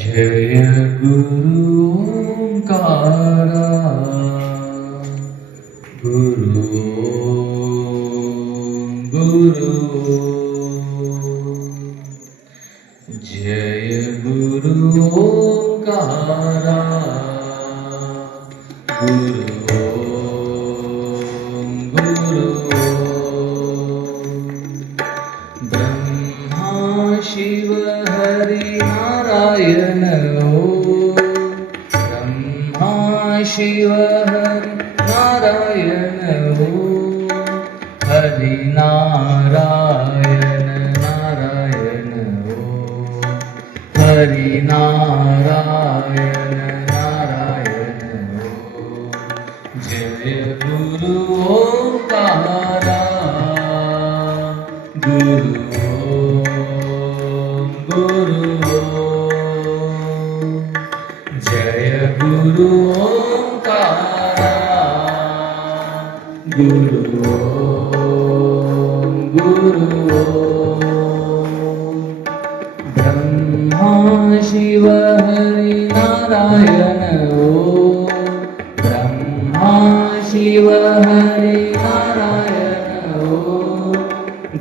जय गुरु ओंकारा गुरु गुरु हरि नारायण नारायण ओ हरि नारायण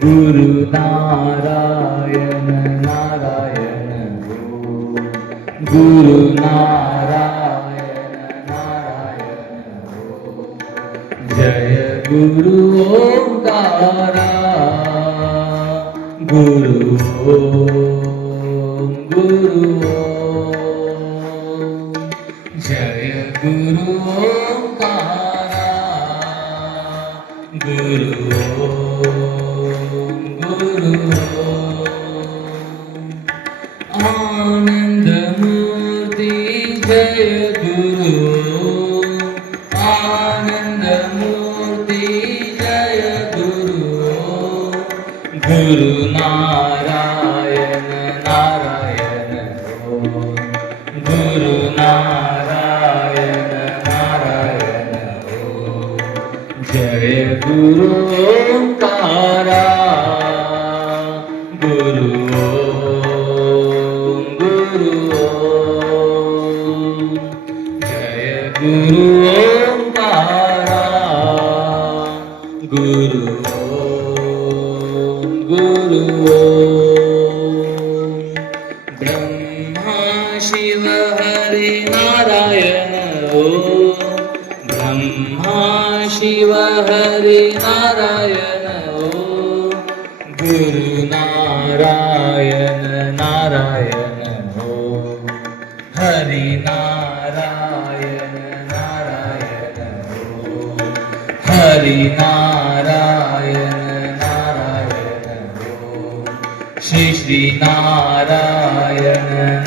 गुरु नारायण नारायण ओ गुरु नारायण नारायण ओ जय गुरु ओंकारा गुरु ओम गुरु गुरु गुरु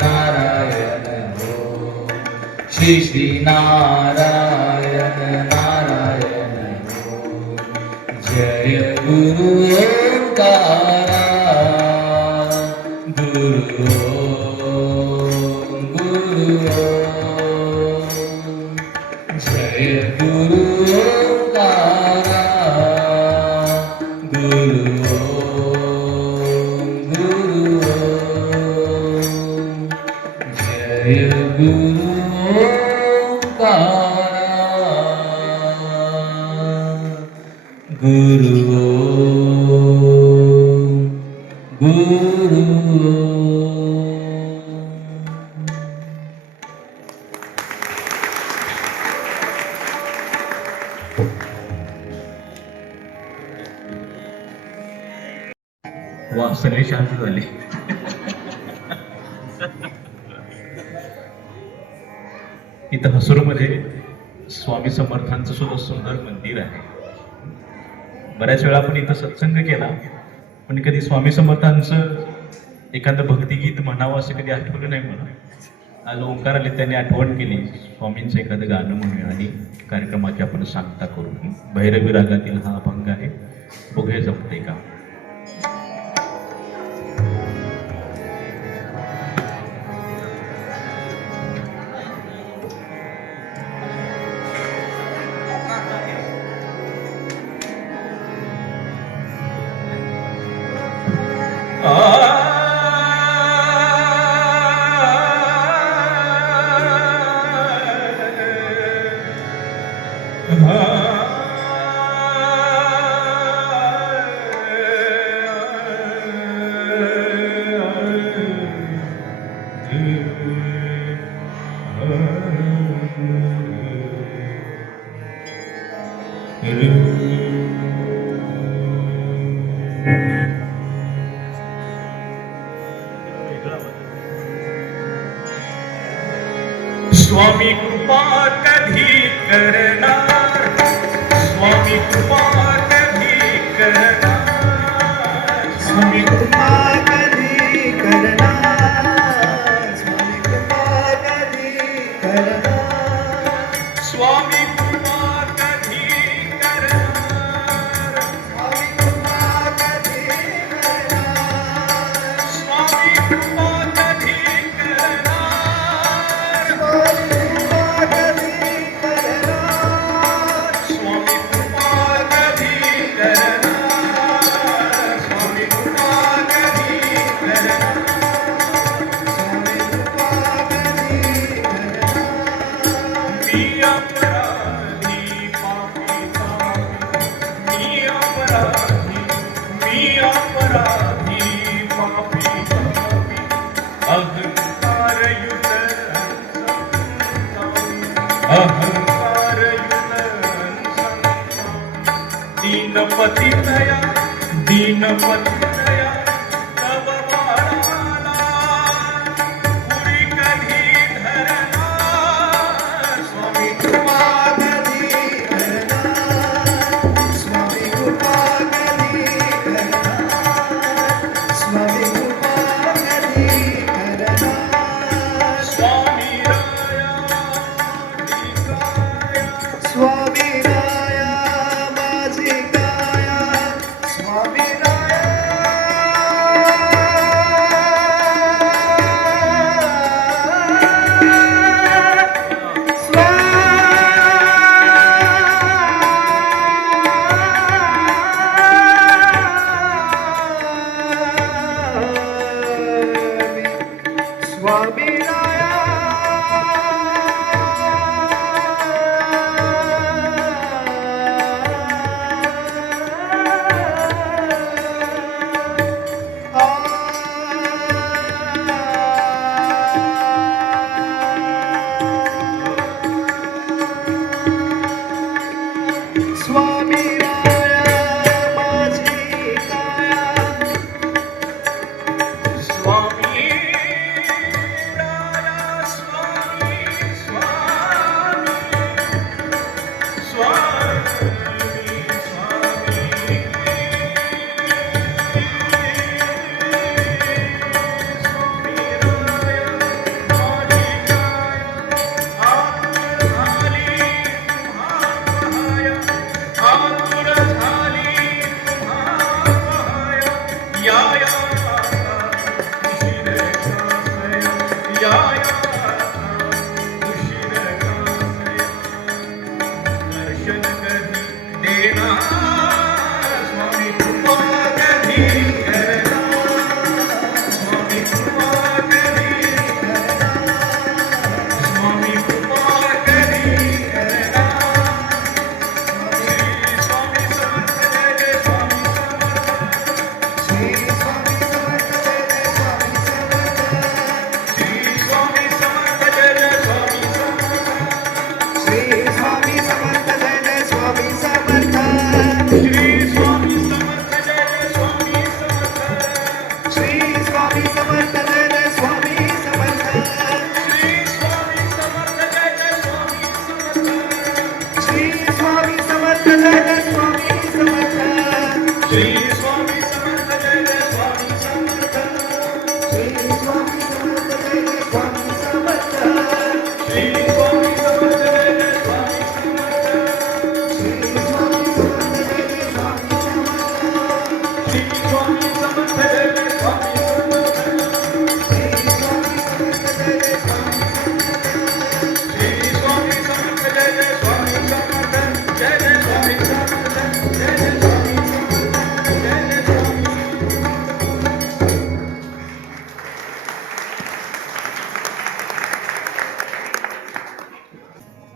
नारायण नारायण हो श्री श्री नारायण नारायण हो बऱ्याच वेळा आपण इथं सत्संग केला. पण कधी स्वामी समर्थांचं एखादं भक्तिगीत म्हणावं असं कधी आठवलं नाही मला. आज ओंकार आले त्यांनी आठवण केली. स्वामींचं एखादं गाणं म्हणूया आणि कार्यक्रमाची आपण सांगता करू. भैरवी रागातील हा अभंग आहे. बघूया जमते का? ದೀನಪತಿ ದಯ ದೀನಪತಿ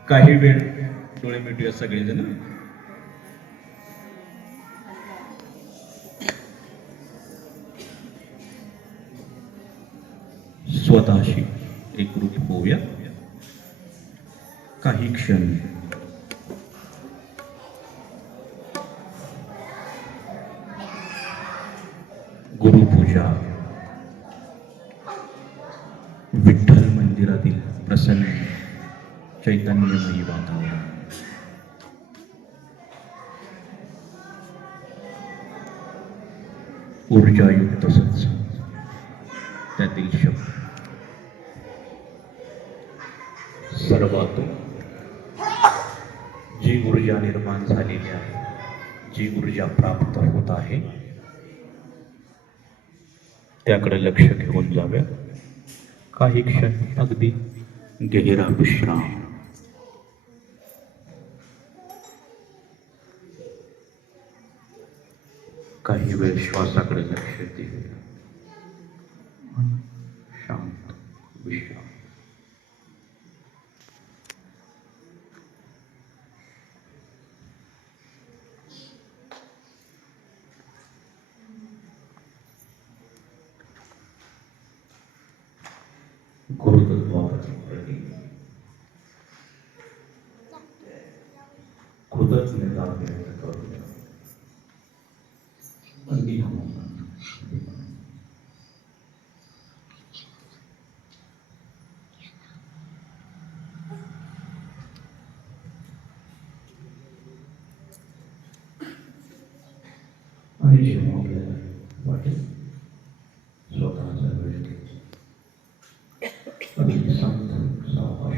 काही वेळ डोळे मिटूया सगळेजण. स्वतःशी एकरूप होऊया. काही क्षण. गुरुपूजा विठ्ठल मंदिरातील प्रसन्न. चैतन्यमयी वातावरण ऊर्जायुक्त सत्संग त्यातील शब्द सर्वातून जी ऊर्जा निर्माण झालेली आहे जी ऊर्जा प्राप्त होत आहे त्याकडे लक्ष घेऊन जाव्या काही क्षण अगदी गहिरा विश्राम काही वेळ श्वासाकडे लक्ष देऊया मन शांत विश्राम आणि जेव्हा आपल्याला वाटेल स्वतःचा वेळ घ्यायचा. अगदी शांत सावकाश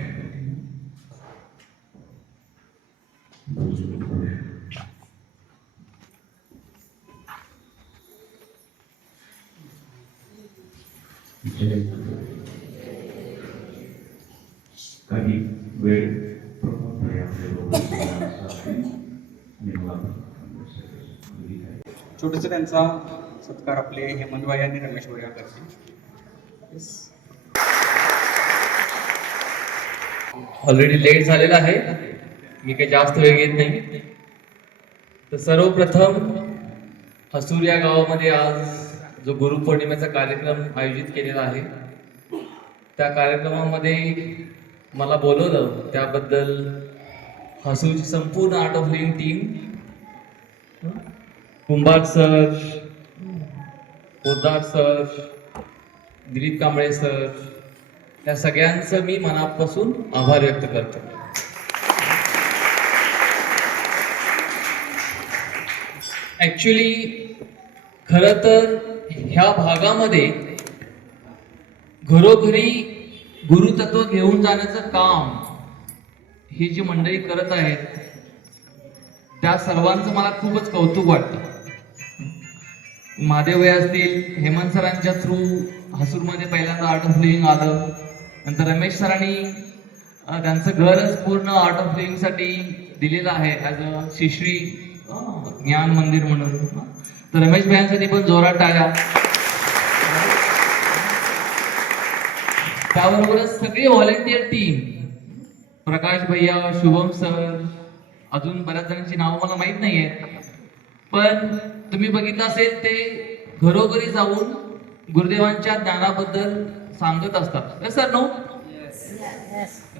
काही वेळ प्रभूंनी आपल्या निर्माण छोटंसं त्यांचा सत्कार आपले हेमंत भाई आणि रमेश भैया करतील. ऑलरेडी लेट झालेला आहे. मी काही जास्त वेळ घेत नाही. तर सर्वप्रथम हसूर या गावामध्ये आज जो गुरुपौर्णिमेचा कार्यक्रम आयोजित केलेला आहे त्या कार्यक्रमामध्ये मला बोलवलं. त्याबद्दल हसूरची संपूर्ण art of living team Kumbhar sir Podar sir Dilip Kamble sir या सगळ्यांचं मी मनापासून आभार व्यक्त करतो. ऍक्च्युली खर तर ह्या भागामध्ये घरोघरी गुरुतत्व घेऊन जाण्याचं काम ही जी मंडळी करत आहेत त्या सर्वांचं मला खूपच कौतुक वाटतं. महादेवय असतील हेमंत सरांच्या थ्रू हसूरमध्ये पहिल्यांदा आर्ट ऑफ लिव्हिंग आलं. नंतर रमेश सरांनी त्यांचं घरच पूर्ण आर्ट ऑफ लिव्हिंगसाठी दिलेलं आहे ॲज अ शिश्री ज्ञान मंदिर म्हणून. तर रमेश भाईंसाठी पण जोरात टाळ्या. त्याबरोबरच सगळी व्हॉलेंटियर टीम प्रकाश भैया शुभम सर अजून बऱ्याच जणांची नावं मला माहीत नाहीये पण तुम्ही बघितलं असेल ते घरोघरी जाऊन गुरुदेवांच्या ज्ञानाबद्दल सांगत असतात. सर नो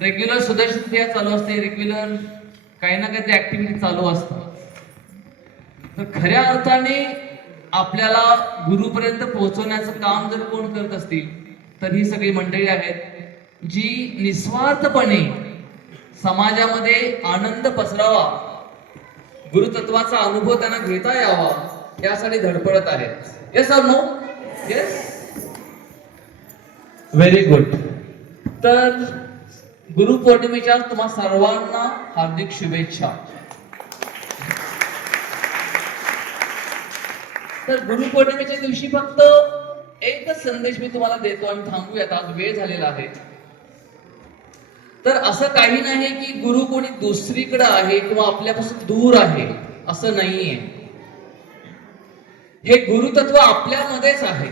रेग्युलर सुदर्शन क्रिया चालू असते रेग्युलर काही ना काहीतरी ऍक्टिव्हिटी चालू असतात तर खऱ्या अर्थाने आपल्याला गुरुपर्यंत पोहोचवण्याचं काम जर कोण करत असतील तर ही सगळी मंडळी आहेत जी निस्वार्थपणे समाजामध्ये आनंद पसरावा गुरुतत्वाचा अनुभव त्यांना घेता यावा यासाठी धडपडत आहेत. Yes or no yes very good तर गुरुपौर्णिमेच्या तुम्हा सर्वांना हार्दिक शुभेच्छा. तर गुरुपौर्णिमेच्या दिवशी फक्त एकच संदेश मी तुम्हाला देतो आणि थांबूयात आज वेळ झालेला आहे. तर असं काही नाही की गुरु कोणी दुसरीकडे आहे किंवा आपल्यापासून दूर आहे असं नाहीये. हे गुरुतत्व आपल्यामध्येच आहे.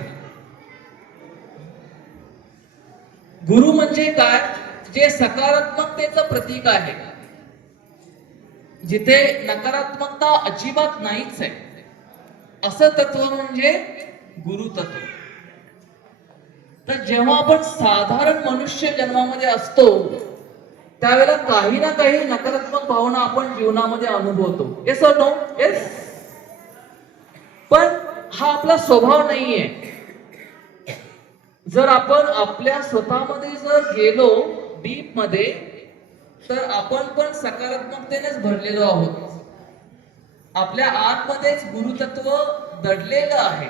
गुरु म्हणजे काय? जे सकारात्मकतेचं प्रतीक आहे. जिथे नकारात्मकता अजिबात नाहीच आहे. असं तत्व म्हणजे गुरुतत्व. तर जेव्हा आपण साधारण मनुष्य जन्मामध्ये असतो त्यावेळेला काही ना काही नकारात्मक भावना आपण जीवनामध्ये अनुभवतो. येस नो येस पण हा आपला स्वभाव नाहीये. जर आपण आपल्या स्वतःमध्ये जर गेलो डीपमध्ये तर आपण पण सकारात्मकतेनेच भरलेलो आहोत. आपल्या आतमध्येच गुरुतत्व दडलेलं आहे.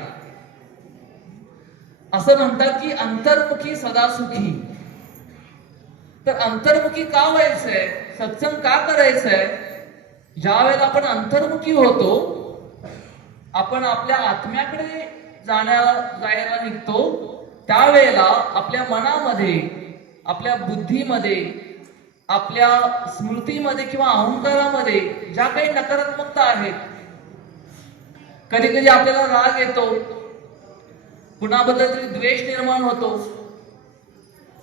असं म्हणतात की अंतर्मुखी सदा सुखी तर अंतर्मुखी का व्हायचंय? सत्संग का करायचंय? ज्या वेळेला आपण अंतर्मुखी होतो आपण आपल्या आत्म्याकडे जाण्या जायला निघतो त्यावेळेला आपल्या मनामध्ये आपल्या बुद्धीमध्ये आपल्या स्मृतीमध्ये किंवा अहंकारामध्ये ज्या काही नकारात्मकता आहेत कधी कधी आपल्याला राग येतो कुणाबद्दल तरी द्वेष निर्माण होतो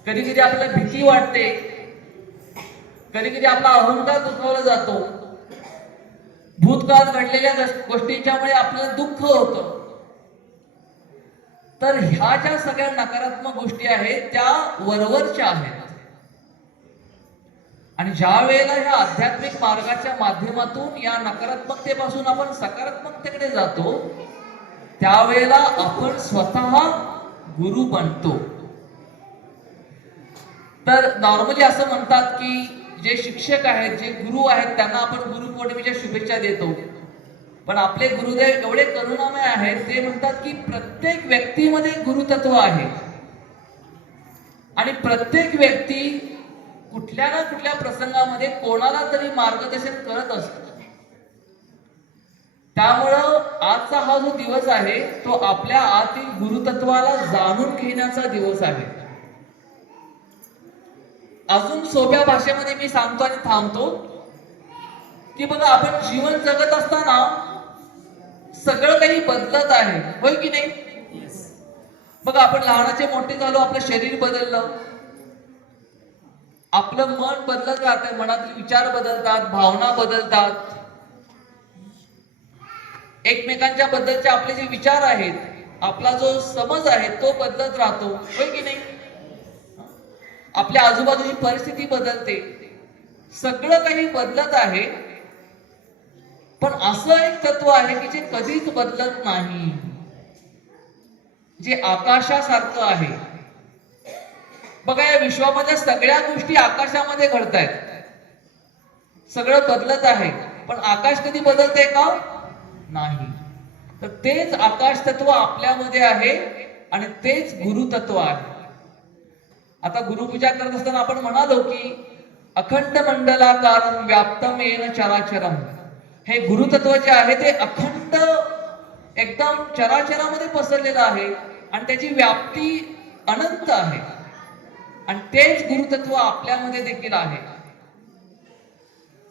कधी कधी आपल्याला भीती वाटते कधी कधी आपला अहंकार दुखावला जातो भूतकाळात घडलेल्या गोष्टींच्यामुळे आपल्याला दुःख होतं. तर ह्या ज्या सगळ्या नकारात्मक गोष्टी आहेत त्या वरवरच्या आहेत. आणि ज्या वेळेला ह्या आध्यात्मिक मार्गाच्या माध्यमातून या नकारात्मकतेपासून आपण सकारात्मकतेकडे जातो त्यावेळेला आपण स्वतः गुरु बनतो. तर नॉर्मली असं म्हणतात की जे शिक्षक आहेत जे गुरु आहेत त्यांना आपण गुरुपौर्णिमेच्या शुभेच्छा देतो. पण आपले गुरुदेव एवढे करुणामय आहेत ते म्हणतात की प्रत्येक व्यक्तीमध्ये गुरुतत्व आहे. आणि प्रत्येक व्यक्ती कुठल्या ना कुठल्या प्रसंगामध्ये कोणाला तरी मार्गदर्शन करत असतो. त्यामुळं आजचा हा जो दिवस आहे तो आपल्या आतील गुरुतत्वाला जाणून घेण्याचा दिवस आहे. अजून सोप्या भाषेमध्ये मी सांगतो आणि थांबतो. की बघा आपण जीवन जगत असताना सगळं काही बदलत आहे. होय की नाही? बघा आपण लहानाचे मोठे झालो आपलं शरीर बदललं. आपलं मन बदलत राहतंय मनातले विचार बदलतात भावना बदलतात. एकमेकांच्या बद्दलचे आपले जे विचार आहेत आपला जो समज आहे तो बदलत राहतो. होय की नाही? आपल्या आजूबाजूची परिस्थिती बदलते. सगळं काही बदलत आहे. पण असं एक तत्व आहे की जे कधीच बदलत नाही. जे आकाशासारखं आहे. बघा या विश्वामध्ये सगळ्या गोष्टी आकाशामध्ये घडत आहेत सगळं बदलत आहे. पण आकाश कधी बदलते का हो? नाही. तर तेच आकाश तत्व आपल्यामध्ये आहे आणि तेच गुरु तत्व आहे. आता गुरुपूजा करत असताना आपण म्हणालो की अखंड मंडलाकारं व्याप्तम येन चराचरम हे गुरुतत्व जे आहे ते अखंड एकदम चराचरामध्ये पसरलेलं आहे आणि त्याची व्याप्ती अनंत आहे. आणि तेच गुरुतत्व आपल्यामध्ये देखील आहे.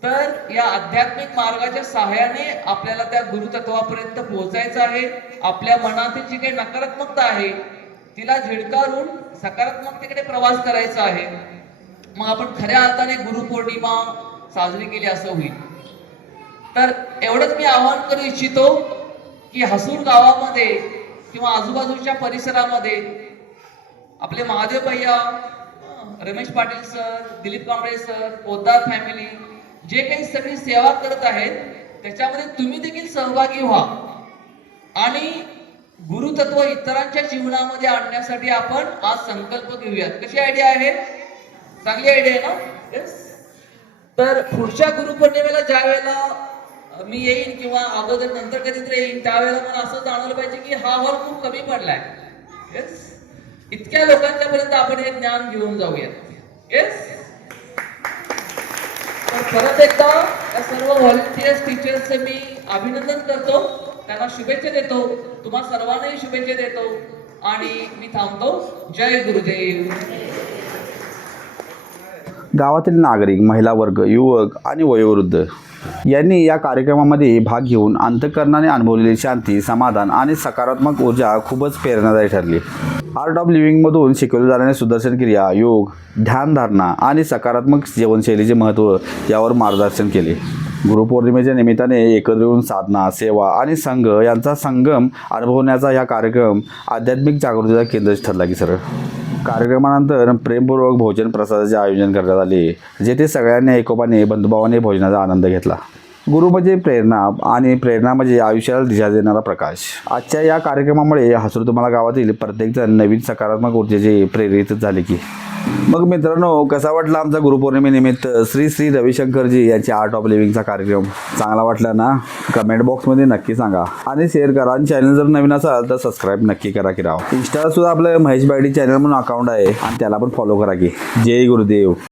तर या आध्यात्मिक मार्गाच्या सहाय्याने आपल्याला त्या गुरुतत्वापर्यंत पोहोचायचं आहे. आपल्या मनातील जी काही नकारात्मकता आहे तिला झिडकारून सकारात्मकतेकडे प्रवास करायचा आहे. मग आपण खऱ्या अर्थाने गुरुपौर्णिमा साजरी केली असं होईल. तर एवढंच मी आवाहन करू इच्छितो की हसूर गावामध्ये किंवा आजूबाजूच्या परिसरामध्ये आपले महादेव भैया Ramesh Patil sir Dilip Kamble sir Poddar family जे काही सगळी सेवा करत आहेत त्याच्यामध्ये तुम्ही देखील सहभागी व्हा. आणि गुरुतत्व इतरांच्या जीवनामध्ये आणण्यासाठी आपण आज संकल्प घेऊयात. कशी आयडिया आहे? चांगली आयडिया आहे ना? येस तर पुढच्या गुरुपौर्णिमेला ज्या वेळेला मी येईन किंवा अगोदर नंतर कधीतरी येईन त्यावेळेला मला असं जाणवलं पाहिजे की हा हॉल खूप कमी पडलाय. येस इतक्या लोकांच्या पर्यंत आपण हे ज्ञान घेऊन जाऊयात. येस तर परत एकदा या सर्व व्हॉलेंटियर्स टीचर्सचे मी अभिनंदन करतो. त्यांना शुभेच्छा देतो. तुम्हा सर्वांनाही शुभेच्छा देतो. आणि मी थांबतो. जय गुरुदेव. गावातील नागरिक महिला वर्ग युवक आणि वयोवृद्ध यांनी या कार्यक्रमामध्ये भाग घेऊन अंतकरणाने अनुभवलेली शांती समाधान आणि सकारात्मक ऊर्जा खूपच प्रेरणादायी ठरली. आर्ट ऑफ लिव्हिंगमधून शिकवले जाणारे सुदर्शन क्रिया योग ध्यानधारणा आणि सकारात्मक जीवनशैलीचे महत्त्व यावर मार्गदर्शन केले. गुरुपौर्णिमेच्या निमित्ताने एकत्र येऊन साधना सेवा आणि संघ यांचा संगम अनुभवण्याचा हा कार्यक्रम आध्यात्मिक जागृतीचा केंद्रच ठरला की सर कार्यक्रमानंतर प्रेमपूर्वक भोजन प्रसादाचे आयोजन करण्यात आले जेथे सगळ्यांनी एकोपाने बंधुभावाने भोजनाचा आनंद घेतला. गुरु म्हणजे प्रेरणा आणि प्रेरणा म्हणजे आयुष्याला दिशा देणारा प्रकाश. आजच्या या कार्यक्रमामुळे हसूर तुम्हाला गावातील प्रत्येकजण नवीन सकारात्मक ऊर्जेचे प्रेरित झाले की. मग मित्रांनो कसा वाटला आमचा गुरुपौर्णिमेनिमित्त श्री श्री रविशंकरजी यांचे आर्ट ऑफ लिव्हिंगचा कार्यक्रम? चांगला वाटला ना? कमेंट बॉक्समध्ये नक्की सांगा. आणि शेअर करा. आणि चॅनल जर नवीन असाल तर सबस्क्राईब नक्की करा की राव. इंस्टाला सुद्धा आपलं महेश बायडी चॅनल म्हणून अकाउंट आहे. आणि त्याला पण फॉलो करा की. जय गुरुदेव.